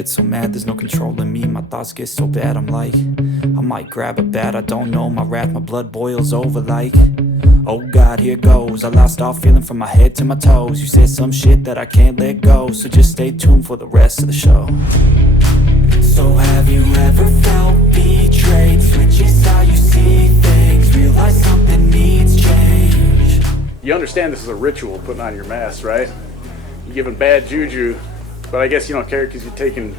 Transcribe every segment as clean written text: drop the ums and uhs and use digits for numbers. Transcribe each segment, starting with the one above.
get so mad, there's no controlling me. My thoughts get so bad, I'm like, I might grab a bat, I don't know. My wrath, my blood boils over like, oh God, here goes. I lost all feeling from my head to my toes. You said some shit that I can't let go, so just stay tuned for the rest of the show. So have you ever felt betrayed? Switches how you see things, realize something needs change. You understand this is a ritual, putting on your mask, right? You're giving bad juju, but I guess you don't care because you're taking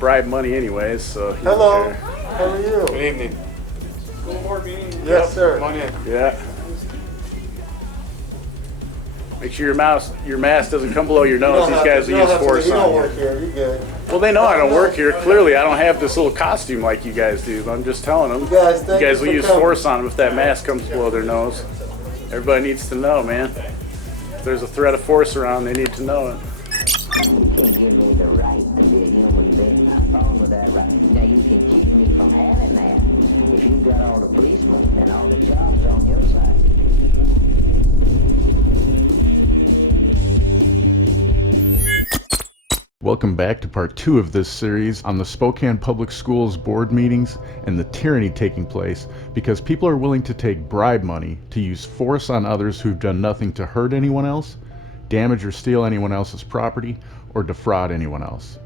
bribe money anyways, so you Hello, don't care. how are you? Good evening. School board meeting? Yes, sir. Come on in. Yeah. Make sure your mask doesn't come below your nose. These guys will use force you don't on work you. here, you're good. Well, they know I don't work here. Clearly, I don't have this little costume like you guys do. I'm just telling them. You guys will use force on them if that mask comes below their nose. Everybody needs to know, man. If there's a threat of force around, they need to know it. You can't give me the right to be a human being. I'm wrong with that right. Now you can keep me from having that if you've got all the policemen and all the jobs on your side. Welcome back to part 2 of this series on the Spokane Public Schools board meetings and the tyranny taking place because people are willing to take bribe money to use force on others who've done nothing to hurt anyone else, damage or steal anyone else's property, or defraud anyone else.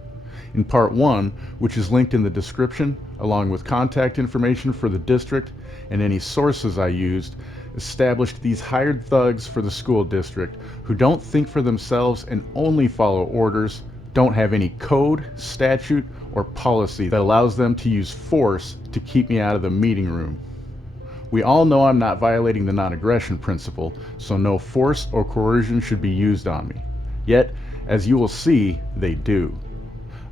In part 1, which is linked in the description, along with contact information for the district and any sources I used, established these hired thugs for the school district who don't think for themselves and only follow orders, don't have any code, statute, or policy that allows them to use force to keep me out of the meeting room. We all know I'm not violating the non-aggression principle, so no force or coercion should be used on me. Yet, as you will see, they do.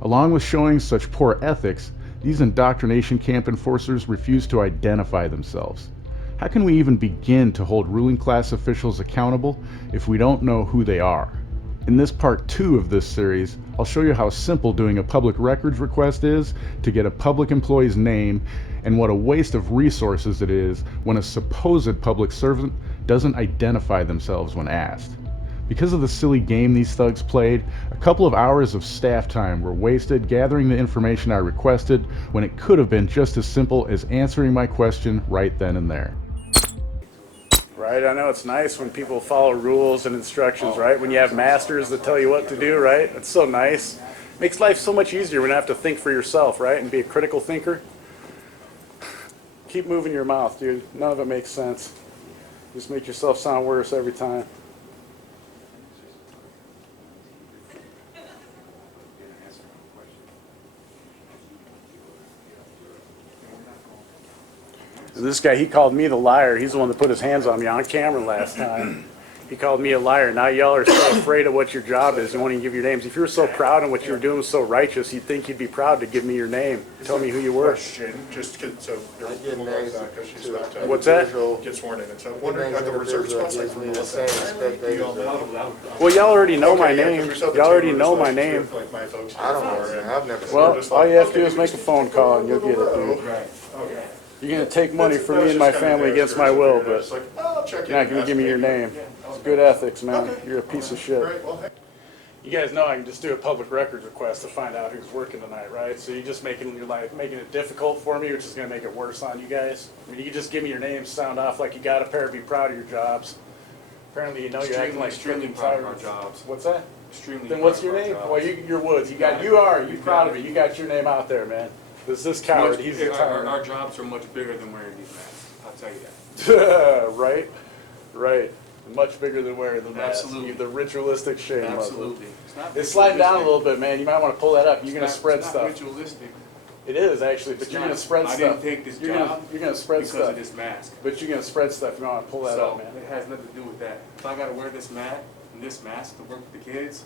Along with showing such poor ethics, these indoctrination camp enforcers refuse to identify themselves. How can we even begin to hold ruling class officials accountable if we don't know who they are? In this part 2 of this series, I'll show you how simple doing a public records request is to get a public employee's name and what a waste of resources it is when a supposed public servant doesn't identify themselves when asked. Because of the silly game these thugs played, a couple of hours of staff time were wasted gathering the information I requested when it could have been just as simple as answering my question right then and there. Right, I know it's nice when people follow rules and instructions, right? When you have masters that tell you what to do, right? It's so nice. Makes life so much easier when you have to think for yourself, right? And be a critical thinker. Keep moving your mouth, dude. None of it makes sense. Just make yourself sound worse every time. This guy, he called me the liar. He's the one that put his hands on me on camera last time. He called me a liar. Now y'all are so afraid of what your job is. You won't even give your names. If you were so proud and what you were doing was so righteous, you'd think you'd be proud to give me your name. Tell me who you were. Just so everyone knows that because she's about to What's that? get sworn in. And so I'm wondering, are the reserve spots like for Melissa? Well, y'all already know my name. Y'all already know my name. Like my folks. I don't know, I've never seen Well, all you have to do is make a phone call and you'll get it, dude. Okay. You're going to take money from me and my family against my will, but It's like, oh, I'll check you're not going to give me your name. It's good ethics, man. You're a piece of shit. Great, well, hey. You guys know I can just do a public records request to find out who's working tonight, right? So you're just making your life, making it difficult for me, which is going to make it worse on you guys. I mean, you can just give me your names, sound off like you got a pair, be proud of your jobs. Apparently, you know you're acting like extremely freaking proud of our tyrants. jobs. What's that? Extremely Then what's proud your of our name? jobs. Well, you're Woods. You are proud of it. You got your name out there, man. This coward, he's a tyrant. Our jobs are much bigger than wearing these masks. I'll tell you that. Right. Much bigger than wearing the mask. Absolutely. The ritualistic shame of it. Absolutely. It's sliding down a little bit, man. You might want to pull that up. You're going to spread It's stuff. not ritualistic. It is, actually, but It's you're not. going to spread I stuff. didn't take this You're job going to spread because stuff. of this mask. But you're going to spread stuff. You want to pull that So up, man. it has nothing to do with that. If I got to wear this mat and this mask to work with the kids,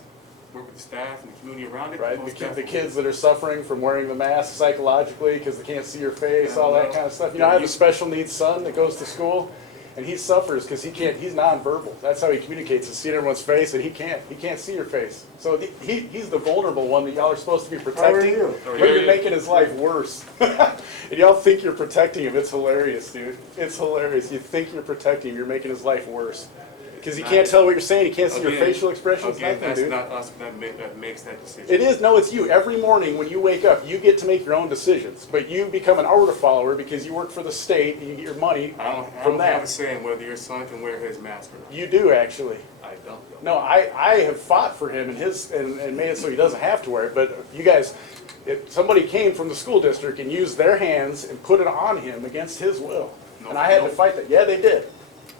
work with the staff and the community around it, Right? most The definitely. kids that are suffering from wearing the mask psychologically because they can't see your face, all that kind of stuff. You know, I have a special needs son that goes to school. And he suffers because he's nonverbal. That's how he communicates, is seeing everyone's face, and he can't see your face. So he's the vulnerable one that y'all are supposed to be protecting. you? But you're making his life worse. And y'all think you're protecting him. It's hilarious, dude. It's hilarious. You think you're protecting him, you're making his life worse. Because he can't tell what you're saying, he can't see your Again, facial expressions, again, nothing, that's dude. not us that makes that decision. It is, no, it's you. Every morning when you wake up, you get to make your own decisions. But you become an order follower because you work for the state and you get your money I don't from have a that. say in whether your son can wear his mask or not. You do, actually. I don't. No, I have fought for him and made it so he doesn't have to wear it. But you guys, if somebody came from the school district and used their hands and put it on him against his will. And I had to fight that. Yeah, they did.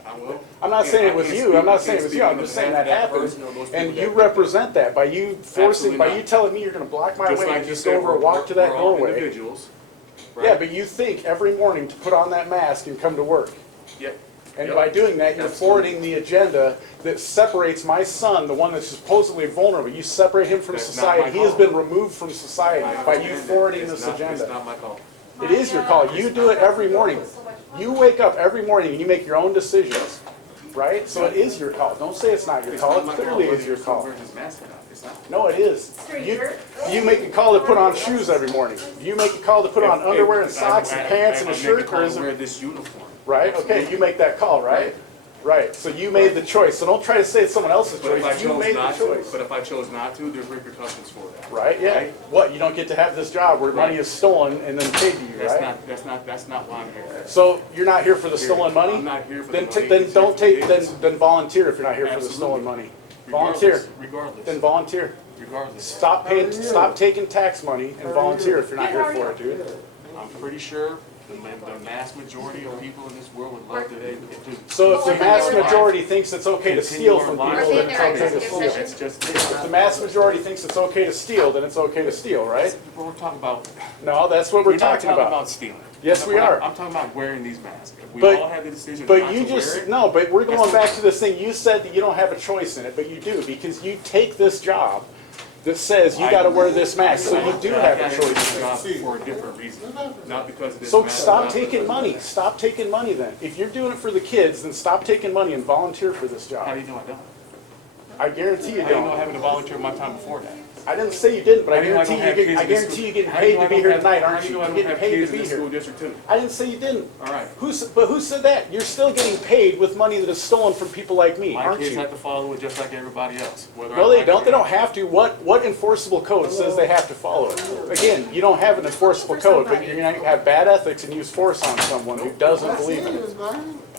I will. I'm not saying it was you. I'm not saying it was you. I'm just saying that happened. And you represent that by you forcing, by you telling me you're going to block my way and just go over and walk to that doorway. Individuals, right? Yeah, but you think every morning to put on that mask and come to work. Yep. And by doing that, you're forwarding the agenda that separates my son, the one that's supposedly vulnerable. You separate him from That's not society. my He has call. been removed from society by you forwarding this It's agenda. not my call. It is your call. You do it every morning. You wake up every morning and you make your own decisions, right? So it is your call. Don't say it's not your call. It clearly is your call. It's not. No, it is. You make a call to put on shoes every morning. You make a call to put on underwear and socks and pants and a shirt, or is wear it this uniform. right? Okay, you make that call, right? Right. So you made the choice. So don't try to say it's someone else's But if I choice. You chose made the not to, choice. but if I chose not to, there's repercussions for that. Right? Yeah. Right? What? You don't get to have this job where money is stolen and then paid to you, right? That's not why I'm here. So you're not here for the stolen money? I'm not here for Then the money. then don't take It's- then volunteer if you're not here for the stolen money. Volunteer. Regardless. Then volunteer. Regardless. Stop paying. Stop taking tax money and volunteer if you're not here for it, dude. I'm pretty sure the mass majority of people in this world would love to. So if the mass majority thinks it's okay to steal from people, then it's okay to steal. It's just, If the mass majority thinks it's okay to steal, then it's okay to steal, right? what we're talking about. No, that's what we're We're not talking about. stealing. Yes, we are. I'm talking about wearing these masks. If we But- all had the decision But not you to wear just, it, no, but we're going back to this thing. You said that you don't have a choice in it, but you do, because you take this job that says you gotta wear this mask, so you do have a I got choice. this job for a different reason, not because of this So mask, stop not taking because- money. Stop taking money then. If you're doing it for the kids, then stop taking money and volunteer for this How job. do you know I don't? I guarantee you How do you know I don't. haven't volunteered my time before that? I didn't say you didn't, but I How do you know guarantee don't you have get, kids I in this guarantee school? you're getting How do you paid know I to be don't here have- tonight, how aren't do you? know I You're don't getting have paid kids to in be the school here. district too? I didn't say you didn't. All right. But who said that? You're still getting paid with money that is stolen from people like me, My aren't kids you? have to follow it just like everybody else. whether No, I they like don't. it They or don't not. have to. What enforceable code says they have to follow it? Again, you don't have an enforceable code, but you're going to have bad ethics and use force on someone who doesn't believe in it.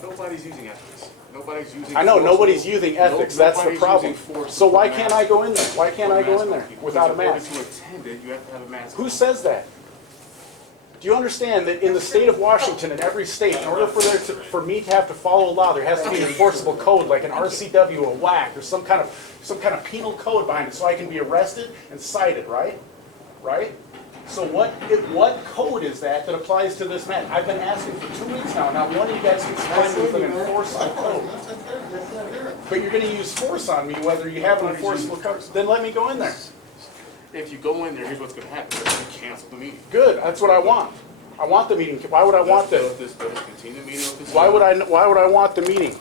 Nobody's using ethics. Nobody's using. I know force. nobody's using ethics. That's the Nobody's problem. using force So to why put can't masks I go in there? Why can't I go in there Because without a in order mask? to attend it, you have to have a mask. Who says that? Do you understand that in the state of Washington, in every state, in order for me to have to follow a law, there has to be an enforceable code, like an RCW, a WAC, or some kind of penal code behind it, so I can be arrested and cited, right? Right? So what code is that applies to this man? I've been asking for 2 weeks now. Now one of you guys can explain with an enforceable code. But you're going to use force on me whether you have an enforceable code. Then let me go in there. If you go in there, here's what's going to happen. They're going to cancel the meeting. Good. That's what I want. I want the meeting. Why would I want They'll this? continue the meeting with this. Why would I want the meeting?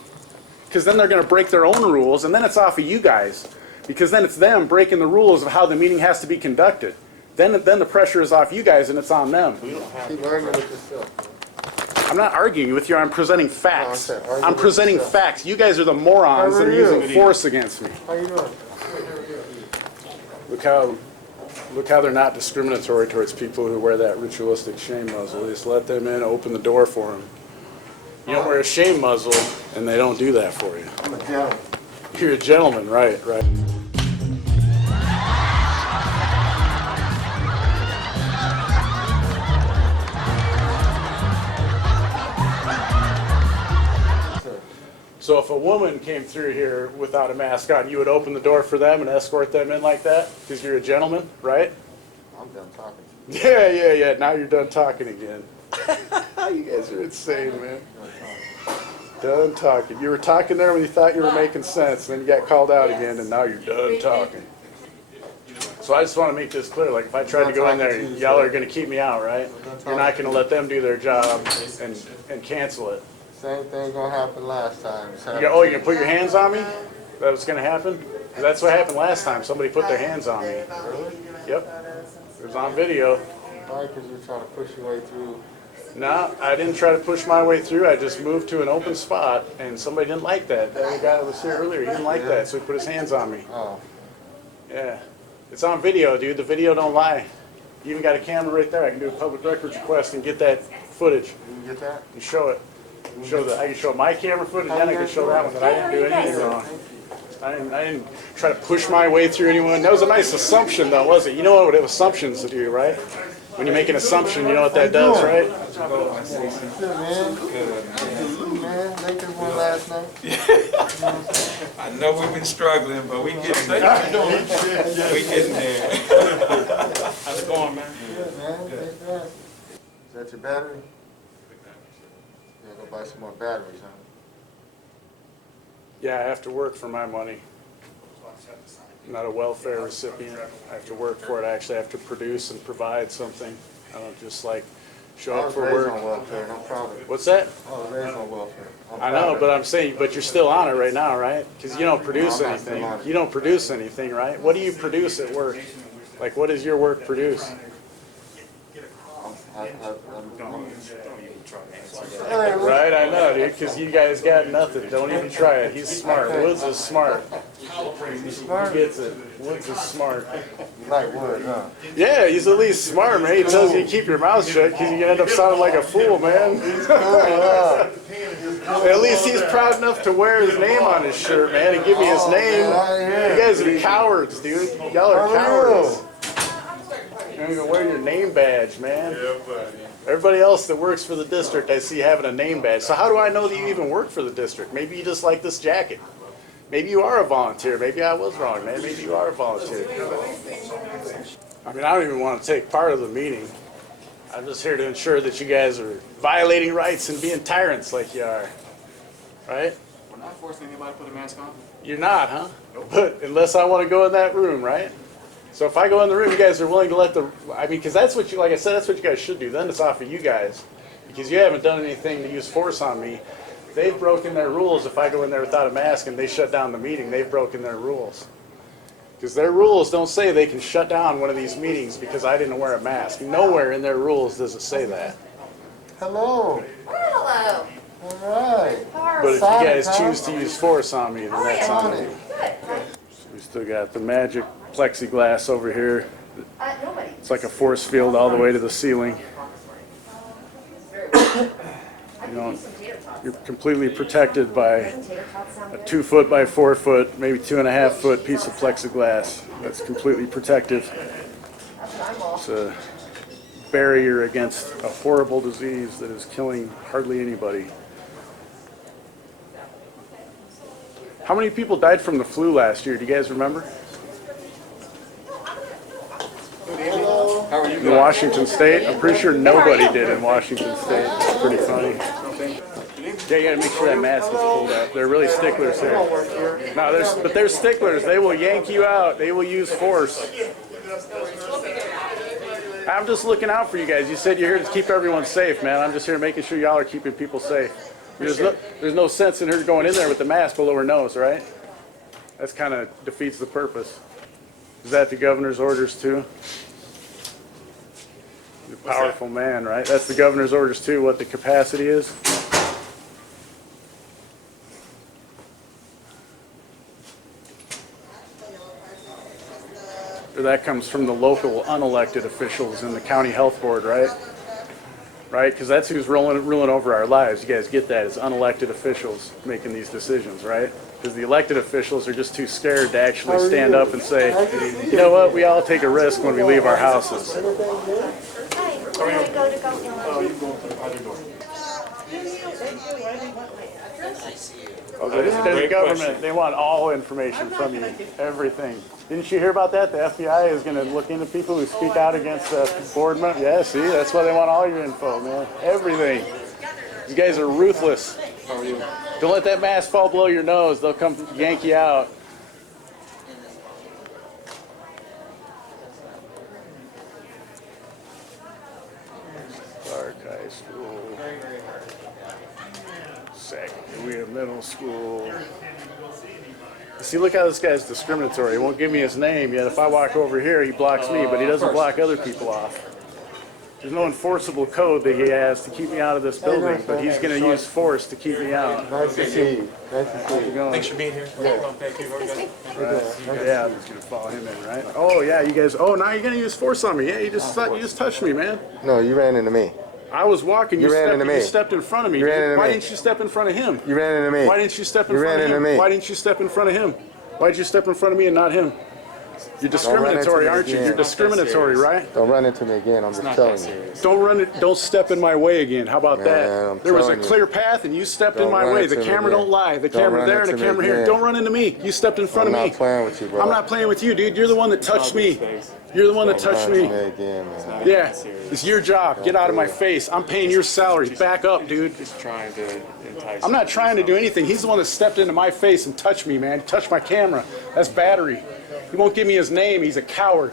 Because then they're going to break their own rules, and then it's off of you guys. Because then it's them breaking the rules of how the meeting has to be conducted. Then the pressure is off you guys, and it's on them. We don't have. Keep arguing with yourself. I'm not arguing with you. I'm presenting facts. No, I'm saying, argue I'm with presenting yourself. facts. You guys are the morons that are How are using you? force against me. How you doing? Look how they're not discriminatory towards people who wear that ritualistic shame muzzle. They just let them in, open the door for them. You don't wear a shame muzzle, and they don't do that for you. I'm a gentleman. You're a gentleman, right? So if a woman came through here without a mask on, you would open the door for them and escort them in like that? Because you're a gentleman, right? I'm done talking. Yeah. Now you're done talking again. You guys are insane, man. Done talking. You were talking there when you thought you were making sense, then you got called out again, and now you're done talking. So I just want to make this clear. Like, if I tried to go in there, y'all are going to keep me out, right? You're not going to let them do their job and cancel it. Same thing gonna happen last time. You're going to put your hands on me? That was going to happen? 'Cause that's what happened last time. Somebody put their hands on me. Really? Yep. It was on video. Why? Because you're trying to push your way through No, I didn't try to push my way through. I just moved to an open spot, and somebody didn't like that. The guy that was here earlier, he didn't like that, so he put his hands on me. Oh, Yeah. It's on video, dude. The video don't lie. You even got a camera right there. I can do a public records request and get that footage you can get that? and show it. I can show my camera footage, then I can show that one that I didn't do anything wrong. I didn't try to push my way through anyone. That was a nice assumption, though, was it? You know what assumptions do, right? When you make an assumption, you know what that does, right? Good, man. Good, man. They just won last night. I know we've been struggling, but we getting there. We getting there. How's it going, man? Good, man. Take that. Is that your battery? Yeah, go buy some more batteries, huh? Yeah, I have to work for my money. I'm not a welfare recipient. I have to work for it. I actually have to produce and provide something. I don't just like show I up was for raised work. on welfare, no problem. What's that? I was raised on welfare. I know, but I'm saying, but you're still on it right now, right? Because you don't produce No, I'm not still anything. on it. You don't produce anything, right? What do you produce at work? Like, what does your work produce? Right, I know, dude, because you guys got nothing. Don't even try it. He's smart. Woods is smart. Smart? He gets it. Woods is smart. Like wood, huh? Yeah, he's at least smart, man. He tells you to keep your mouth shut because you end up sounding like a fool, man. At least he's proud enough to wear his name on his shirt, man, and give me his name. You guys are cowards, dude. Y'all are cowards. You don't even wear your name badge, man. Everybody else that works for the district I see having a name badge. So how do I know that you even work for the district? Maybe you just like this jacket. Maybe you are a volunteer. Maybe I was wrong, man. Maybe you are a volunteer. I mean, I don't even want to take part of the meeting. I'm just here to ensure that you guys are violating rights and being tyrants like you are. Right? We're not forcing anybody to put a mask on. You're not, huh? But unless I want to go in that room, right? So if I go in the room, you guys are willing to let I mean, because that's what you, like I said, that's what you guys should do. Then it's off of you guys. Because you haven't done anything to use force on me. They've broken their rules. If I go in there without a mask and they shut down the meeting, they've broken their rules. Because their rules don't say they can shut down one of these meetings because I didn't wear a mask. Nowhere in their rules does it say that. Hello. Hello. All right. But if you guys choose to use force on me, then that's on you. Good. We still got the magic plexiglass over here. Nobody. It's like a force field all the way to the ceiling. You know, you're completely protected by a 2 foot by 4 foot, maybe 2.5 foot piece of plexiglass. That's completely protective. It's a barrier against a horrible disease that is killing hardly anybody. How many people died from the flu last year? Do you guys remember? How are you In Washington State? I'm pretty sure nobody did in Washington State. It's pretty funny. Yeah, you gotta make sure that mask is pulled up. They're really sticklers here. No, but they're sticklers. They will yank you out. They will use force. I'm just looking out for you guys. You said you're here to keep everyone safe, man. I'm just here making sure y'all are keeping people safe. There's no sense in her going in there with the mask below her nose, right? That's kind of defeats the purpose. Is that the governor's orders too? You're a powerful man, right? That's the governor's orders too, what the capacity is? Or that comes from the local unelected officials in the county health board, right? Right? Because that's who's ruling over our lives. You guys get that? It's unelected officials making these decisions, right? Because the elected officials are just too scared to actually stand up and say, you know what, we all take a risk when we leave our houses. Hi. I'm gonna go to go. The government, they want all information from you, everything. Didn't you hear about that? The FBI is going to look into people who speak out against board members. Yeah, see, that's why they want all your info, man. Everything. You guys are ruthless. Don't let that mask fall below your nose. They'll come yank you out. Clark High School. Slagle Middle School. See, look how this guy's discriminatory. He won't give me his name, yet if I walk over here, he blocks me, but he doesn't block other people off. There's no enforceable code that he has to keep me out of this building, but he's going to use force to keep me out. Nice to see you. Nice to see you. Thanks for being here. Thank you. Yeah, I'm just going to follow him in, right? Oh, yeah, you guys. Oh, now you're going to use force on me. Yeah, you just touched me, man. No, you ran into me. I was walking. You ran into me. You stepped in front of me. You ran into Why me. didn't you step in front of him? You ran into me. Why didn't you step in You front ran of him? into me. Why didn't you step in front of him? Why'd you step in front of me and not him? You're discriminatory, aren't you? You're discriminatory, right? Don't run into me again. I'm just telling you. Don't step in my way again. How about Man, that? I'm There was a telling you. clear path and you stepped in Don't my run way. into The me camera again. don't lie. The Don't camera run there, the into me camera here. again. Don't run into me. You stepped in front I'm of me. not playing with you, bro. I'm not playing with you, dude. You're the one that touched me. You're the one that touched Run me. into me again, man. Yeah, it's your job. Get out of my face. I'm paying your salary. Back up, dude. Just trying to entice. I'm not trying to do anything. He's the one that stepped into my face and touched me, man. Touched my camera. That's battery. He won't give me his name. He's a coward.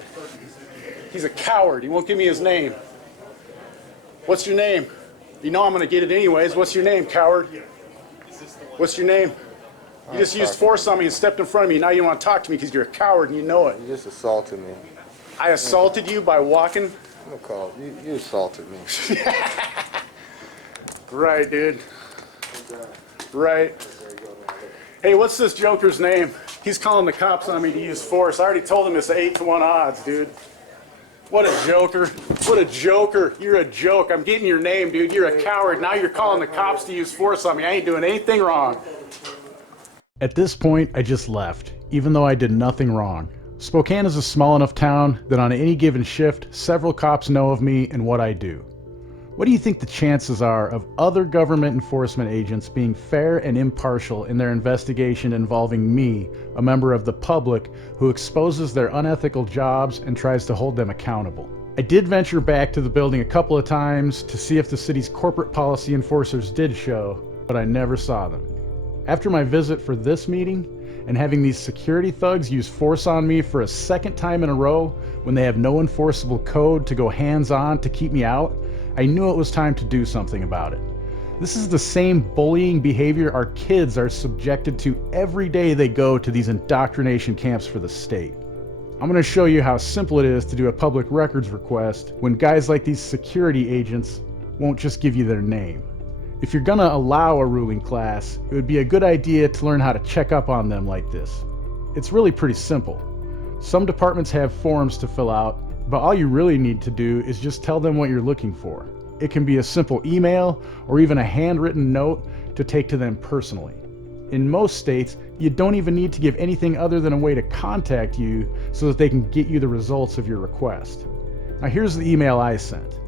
He's a coward. He won't give me his name. What's your name? You know I'm going to get it anyways. What's your name, coward? What's your name? You just used force on me and stepped in front of me. Now you don't want to talk to me because you're a coward and you know it. You just assaulted me. I assaulted you by walking? I'm gonna call you assaulted me. Right, dude. Right. Hey, what's this joker's name? He's calling the cops on me to use force. I already told him it's 8-to-1 odds, dude. What a joker. What a joker. You're a joke. I'm getting your name, dude. You're a coward. Now you're calling the cops to use force on me. I ain't doing anything wrong. At this point, I just left, even though I did nothing wrong. Spokane is a small enough town that on any given shift, several cops know of me and what I do. What do you think the chances are of other government enforcement agents being fair and impartial in their investigation involving me, a member of the public who exposes their unethical jobs and tries to hold them accountable? I did venture back to the building a couple of times to see if the city's corporate policy enforcers did show, but I never saw them. After my visit for this meeting, and having these security thugs use force on me for a second time in a row when they have no enforceable code to go hands-on to keep me out, I knew it was time to do something about it. This is the same bullying behavior our kids are subjected to every day they go to these indoctrination camps for the state. I'm going to show you how simple it is to do a public records request when guys like these security agents won't just give you their name. If you're going to allow a ruling class, it would be a good idea to learn how to check up on them like this. It's really pretty simple. Some departments have forms to fill out, but all you really need to do is just tell them what you're looking for. It can be a simple email or even a handwritten note to take to them personally. In most states, you don't even need to give anything other than a way to contact you so that they can get you the results of your request. Now here's the email I sent.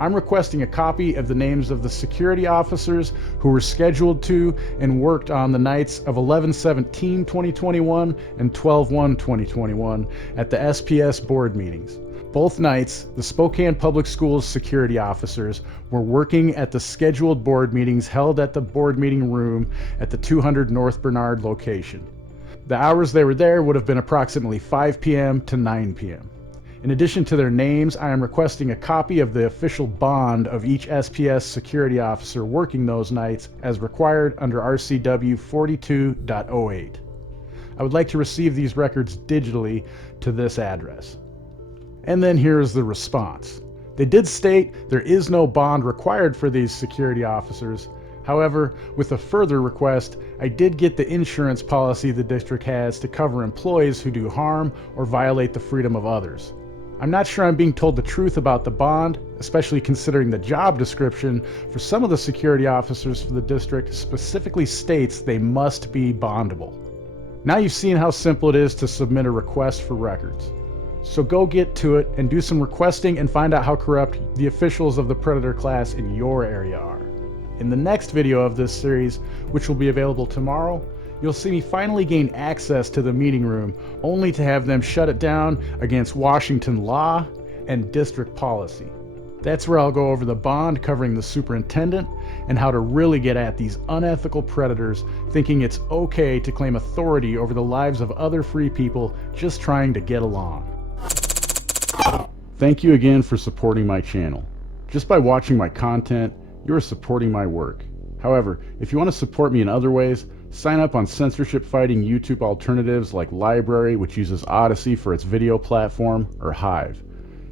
I'm requesting a copy of the names of the security officers who were scheduled to and worked on the nights of 11/17/2021 and 12/1/2021 at the SPS board meetings. Both nights, the Spokane Public Schools security officers were working at the scheduled board meetings held at the board meeting room at the 200 North Bernard location. The hours they were there would have been approximately 5 p.m. to 9 p.m. In addition to their names, I am requesting a copy of the official bond of each SPS security officer working those nights as required under RCW 42.08. I would like to receive these records digitally to this address. And then here is the response. They did state there is no bond required for these security officers. However, with a further request, I did get the insurance policy the district has to cover employees who do harm or violate the freedom of others. I'm not sure I'm being told the truth about the bond, especially considering the job description for some of the security officers for the district specifically states they must be bondable. Now you've seen how simple it is to submit a request for records. So go get to it and do some requesting and find out how corrupt the officials of the Predator class in your area are. In the next video of this series, which will be available tomorrow, you'll see me finally gain access to the meeting room, only to have them shut it down against Washington law and district policy. That's where I'll go over the bond covering the superintendent and how to really get at these unethical predators thinking it's okay to claim authority over the lives of other free people just trying to get along. Thank you again for supporting my channel. Just by watching my content, you are supporting my work. However, if you want to support me in other ways, sign up on censorship-fighting YouTube alternatives like Library, which uses Odyssey for its video platform, or Hive.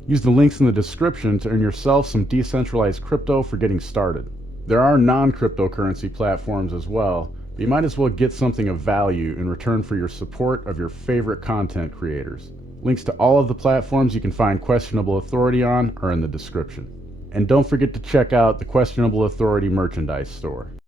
Use the links in the description to earn yourself some decentralized crypto for getting started. There are non-cryptocurrency platforms as well, but you might as well get something of value in return for your support of your favorite content creators. Links to all of the platforms you can find Questionable Authority on are in the description. And don't forget to check out the Questionable Authority merchandise store.